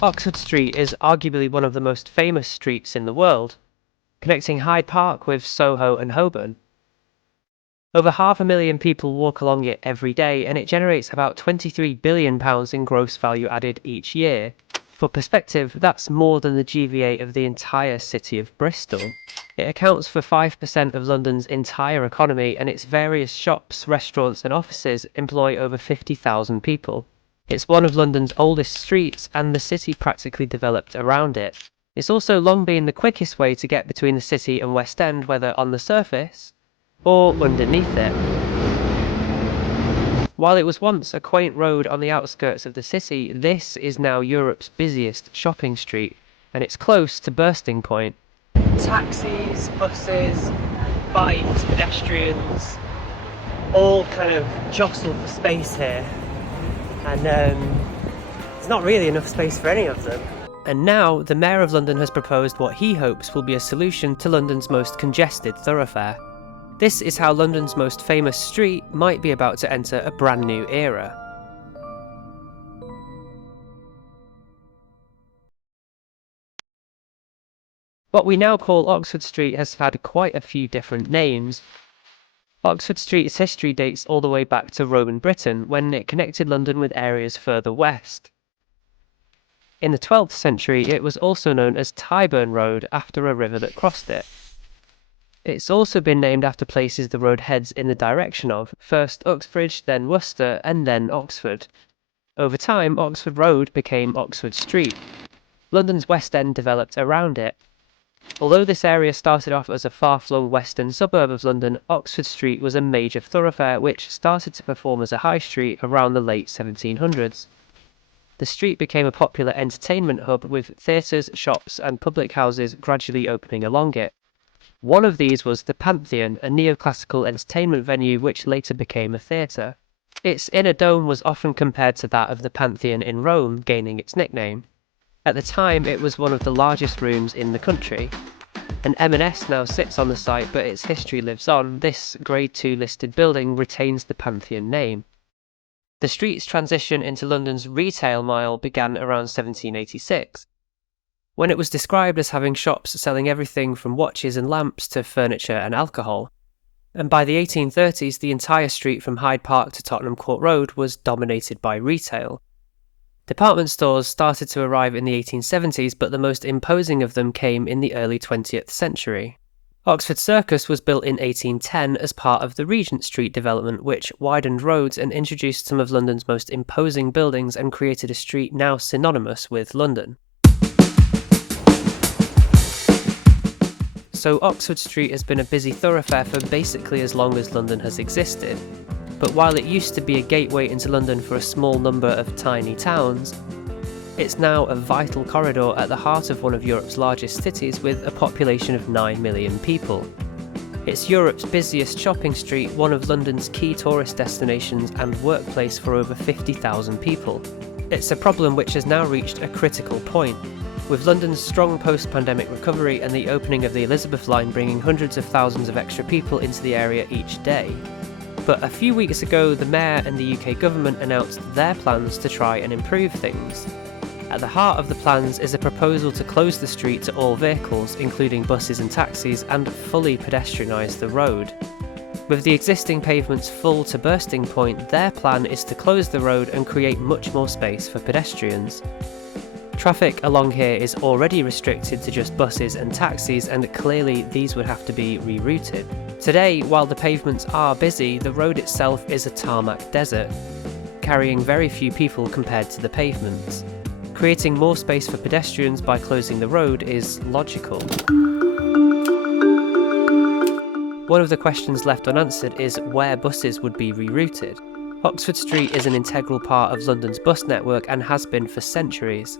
Oxford Street is arguably one of the most famous streets in the world, connecting Hyde Park with Soho and Holborn. Over 500,000 people walk along it every day, and it generates about £23 billion in gross value added each year. For perspective, that's more than the GVA of the entire city of Bristol. It accounts for 5% of London's entire economy, and its various shops, restaurants and offices employ over 50,000 people. It's one of London's oldest streets, and the city practically developed around it. It's also long been the quickest way to get between the city and West End, whether on the surface or underneath it. While it was once a quaint road on the outskirts of the city, this is now Europe's busiest shopping street, and it's close to bursting point. Taxis, buses, bikes, pedestrians, all kind of jostle for space here, and there's not really enough space for any of them. And now the Mayor of London has proposed what he hopes will be a solution to London's most congested thoroughfare. This is how London's most famous street might be about to enter a brand new era. What we now call Oxford Street has had quite a few different names. Oxford Street's history dates all the way back to Roman Britain, when it connected London with areas further west. In the 12th century, it was also known as Tyburn Road, after a river that crossed it. It's also been named after places the road heads in the direction of, first Uxbridge, then Worcester, and then Oxford. Over time, Oxford Road became Oxford Street. London's West End developed around it. Although this area started off as a far-flung western suburb of London, Oxford Street was a major thoroughfare which started to perform as a high street around the late 1700s. The street became a popular entertainment hub, with theatres, shops, and public houses gradually opening along it. One of these was the Pantheon, a neoclassical entertainment venue which later became a theatre. Its inner dome was often compared to that of the Pantheon in Rome, gaining its nickname. At the time, it was one of the largest rooms in the country. An M&S now sits on the site, but its history lives on. This Grade 2 listed building retains the Pantheon name. The street's transition into London's retail mile began around 1786. When it was described as having shops selling everything from watches and lamps to furniture and alcohol. And by the 1830s, the entire street from Hyde Park to Tottenham Court Road was dominated by retail. Department stores started to arrive in the 1870s, but the most imposing of them came in the early 20th century. Oxford Circus was built in 1810 as part of the Regent Street development, which widened roads and introduced some of London's most imposing buildings and created a street now synonymous with London. So Oxford Street has been a busy thoroughfare for basically as long as London has existed. But while it used to be a gateway into London for a small number of tiny towns, it's now a vital corridor at the heart of one of Europe's largest cities with a population of 9 million people. It's Europe's busiest shopping street, one of London's key tourist destinations and workplace for over 50,000 people. It's a problem which has now reached a critical point, with London's strong post-pandemic recovery and the opening of the Elizabeth line bringing hundreds of thousands of extra people into the area each day. But a few weeks ago, the Mayor and the UK government announced their plans to try and improve things. At the heart of the plans is a proposal to close the street to all vehicles, including buses and taxis, and fully pedestrianise the road. With the existing pavements full to bursting point, their plan is to close the road and create much more space for pedestrians. Traffic along here is already restricted to just buses and taxis, and clearly these would have to be rerouted. Today, while the pavements are busy, the road itself is a tarmac desert, carrying very few people compared to the pavements. Creating more space for pedestrians by closing the road is logical. One of the questions left unanswered is where buses would be rerouted. Oxford Street is an integral part of London's bus network and has been for centuries.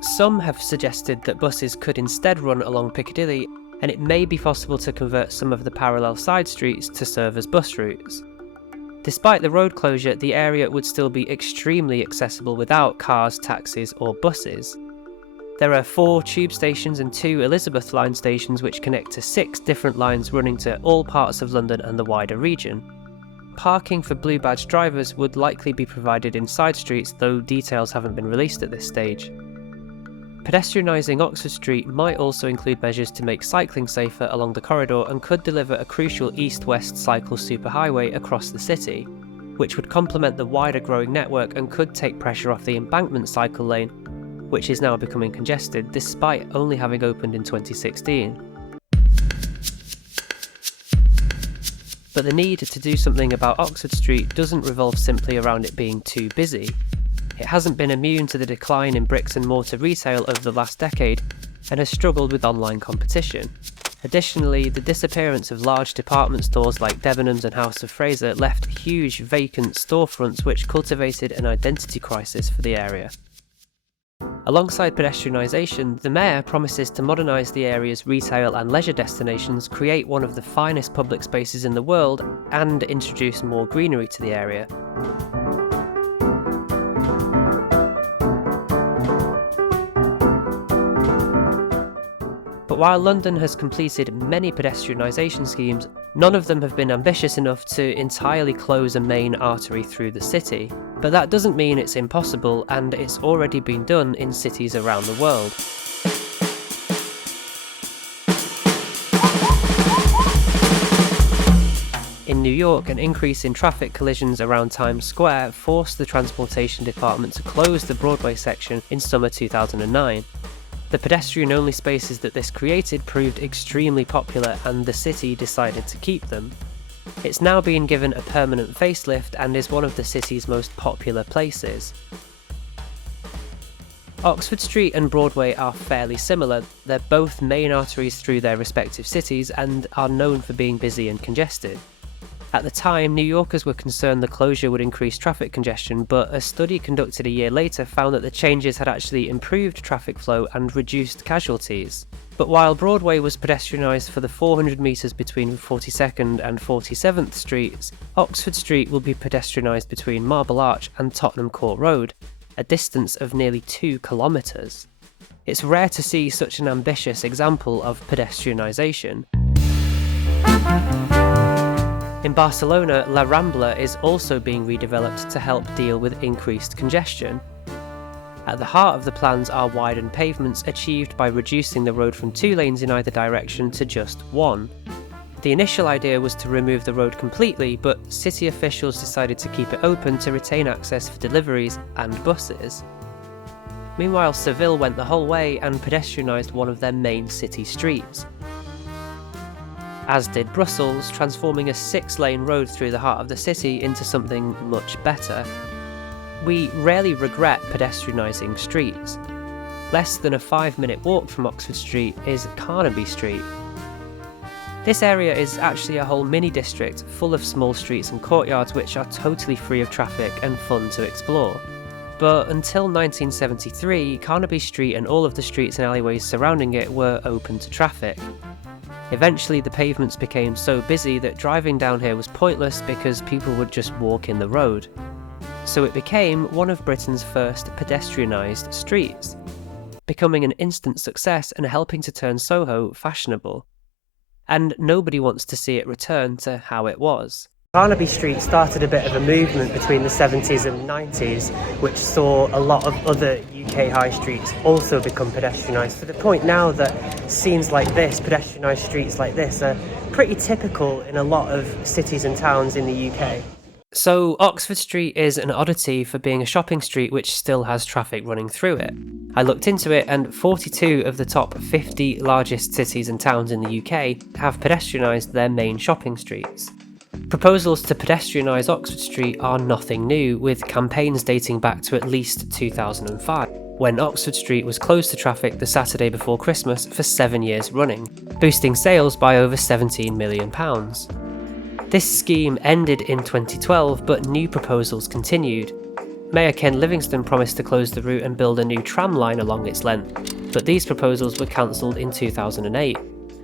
Some have suggested that buses could instead run along Piccadilly, and it may be possible to convert some of the parallel side streets to serve as bus routes. Despite the road closure, the area would still be extremely accessible without cars, taxis or buses. There are 4 tube stations and 2 Elizabeth line stations which connect to 6 different lines running to all parts of London and the wider region. Parking for blue badge drivers would likely be provided in side streets, though details haven't been released at this stage. Pedestrianising Oxford Street might also include measures to make cycling safer along the corridor and could deliver a crucial east-west cycle superhighway across the city, which would complement the wider growing network and could take pressure off the embankment cycle lane, which is now becoming congested despite only having opened in 2016. But the need to do something about Oxford Street doesn't revolve simply around it being too busy. It hasn't been immune to the decline in bricks and mortar retail over the last decade and has struggled with online competition. Additionally, the disappearance of large department stores like Debenhams and House of Fraser left huge vacant storefronts which cultivated an identity crisis for the area. Alongside pedestrianisation, the Mayor promises to modernise the area's retail and leisure destinations, create one of the finest public spaces in the world, and introduce more greenery to the area. But while London has completed many pedestrianisation schemes, none of them have been ambitious enough to entirely close a main artery through the city. But that doesn't mean it's impossible, and it's already been done in cities around the world. In New York, an increase in traffic collisions around Times Square forced the Transportation Department to close the Broadway section in summer 2009. The pedestrian-only spaces that this created proved extremely popular, and the city decided to keep them. It's now been given a permanent facelift and is one of the city's most popular places. Oxford Street and Broadway are fairly similar. They're both main arteries through their respective cities and are known for being busy and congested. At the time, New Yorkers were concerned the closure would increase traffic congestion, but a study conducted a year later found that the changes had actually improved traffic flow and reduced casualties. But while Broadway was pedestrianised for the 400 metres between 42nd and 47th Streets, Oxford Street will be pedestrianised between Marble Arch and Tottenham Court Road, a distance of nearly 2 kilometres. It's rare to see such an ambitious example of pedestrianisation. In Barcelona, La Rambla is also being redeveloped to help deal with increased congestion. At the heart of the plans are widened pavements achieved by reducing the road from 2 lanes in either direction to just 1. The initial idea was to remove the road completely, but city officials decided to keep it open to retain access for deliveries and buses. Meanwhile, Seville went the whole way and pedestrianised one of their main city streets. As did Brussels, transforming a 6-lane road through the heart of the city into something much better. We rarely regret pedestrianising streets. Less than a 5-minute walk from Oxford Street is Carnaby Street. This area is actually a whole mini-district full of small streets and courtyards which are totally free of traffic and fun to explore. But until 1973, Carnaby Street and all of the streets and alleyways surrounding it were open to traffic. Eventually the pavements became so busy that driving down here was pointless because people would just walk in the road. So it became one of Britain's first pedestrianised streets, becoming an instant success and helping to turn Soho fashionable. And nobody wants to see it return to how it was. Carnaby Street started a bit of a movement between the 70s and 90s, which saw a lot of other UK high streets also become pedestrianised, to the point now that scenes like this, pedestrianised streets like this, are pretty typical in a lot of cities and towns in the UK. So Oxford Street is an oddity for being a shopping street which still has traffic running through it. I looked into it and 42 of the top 50 largest cities and towns in the UK have pedestrianised their main shopping streets. Proposals to pedestrianise Oxford Street are nothing new, with campaigns dating back to at least 2005, when Oxford Street was closed to traffic the Saturday before Christmas for 7 years running, boosting sales by over £17 million. This scheme ended in 2012, but new proposals continued. Mayor Ken Livingstone promised to close the route and build a new tram line along its length, but these proposals were cancelled in 2008.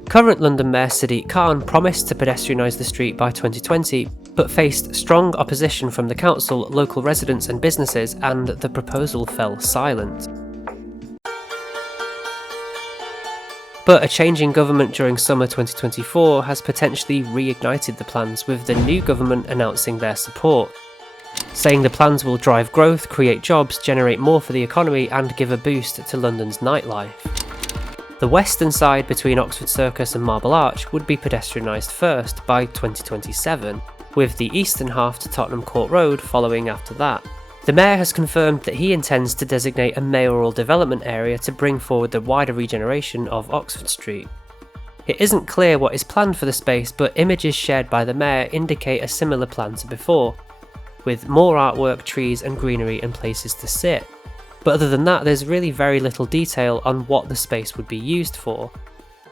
Current London Mayor Sadiq Khan promised to pedestrianise the street by 2020, but faced strong opposition from the council, local residents and businesses, and the proposal fell silent. But a change in government during summer 2024 has potentially reignited the plans, with the new government announcing their support. saying the plans will drive growth, create jobs, generate more for the economy and give a boost to London's nightlife. The western side between Oxford Circus and Marble Arch would be pedestrianised first by 2027, with the eastern half to Tottenham Court Road following after that. The Mayor has confirmed that he intends to designate a mayoral development area to bring forward the wider regeneration of Oxford Street. It isn't clear what is planned for the space, but images shared by the Mayor indicate a similar plan to before, with more artwork, trees and greenery and places to sit. But other than that, there's really very little detail on what the space would be used for.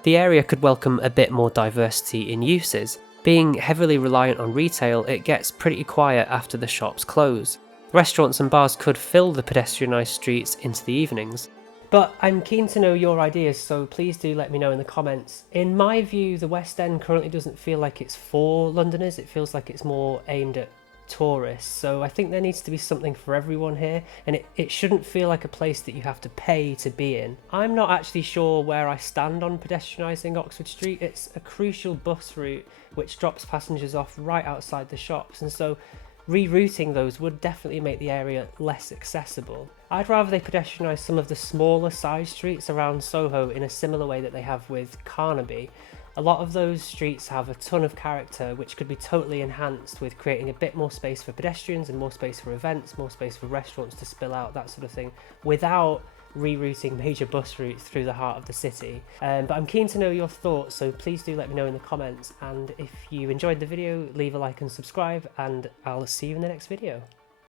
The area could welcome a bit more diversity in uses. Being heavily reliant on retail, it gets pretty quiet after the shops close. Restaurants and bars could fill the pedestrianised streets into the evenings. But I'm keen to know your ideas, so please do let me know in the comments. In my view, the West End currently doesn't feel like it's for Londoners, it feels like it's more aimed at tourists, so I think there needs to be something for everyone here, and it shouldn't feel like a place that you have to pay to be in. I'm not actually sure where I stand on pedestrianising Oxford Street. It's a crucial bus route which drops passengers off right outside the shops, and so rerouting those would definitely make the area less accessible. I'd rather they pedestrianise some of the smaller side streets around Soho in a similar way that they have with Carnaby. A lot of those streets have a ton of character which could be totally enhanced with creating a bit more space for pedestrians and more space for events, more space for restaurants to spill out, that sort of thing, without rerouting major bus routes through the heart of the city. But I'm keen to know your thoughts, so please do let me know in the comments, and if you enjoyed the video, leave a like and subscribe, and I'll see you in the next video.